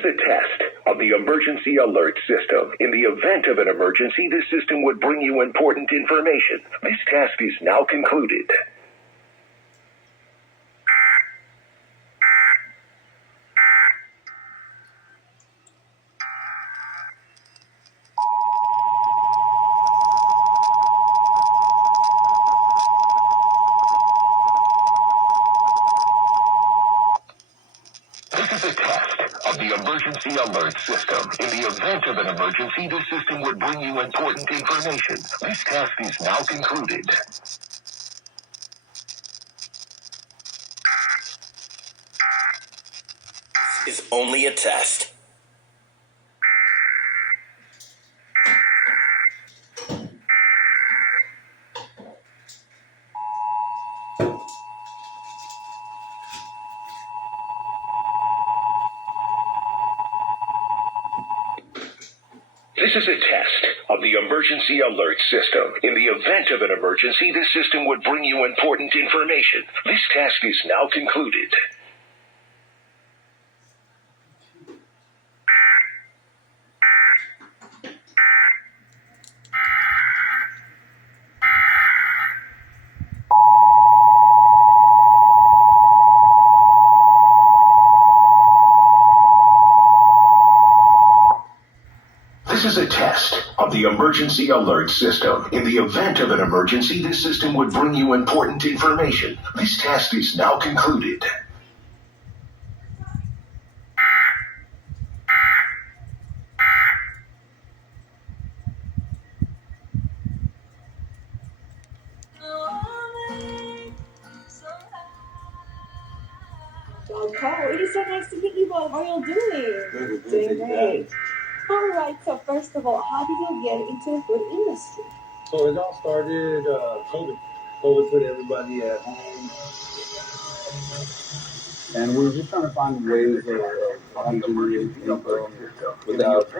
is a test of the emergency alert system. In the event of an emergency, this system would bring you important information. This task is now concluded. This is a test of the emergency alert system. In the event of an emergency, this system would bring you important information. This task is now concluded. This is only a test. This is a test of the emergency alert system. In the event of an emergency, this system would bring you important information. This task is now concluded. This is a test of the emergency alert system. In the event of an emergency, this system would bring you important information. This task is now concluded. Okay, it is so nice to meet you both. How are y'all doing? Doing great. All right, so first of all, how did you get into the food industry? So it all started COVID. COVID put everybody at home. And we were just trying to find ways of how to generate income without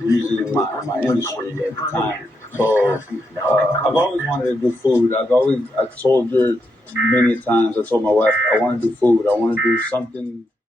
using my industry at the time. So I've always wanted to do food. I told her many times, I told my wife, I want to do food. I want to do something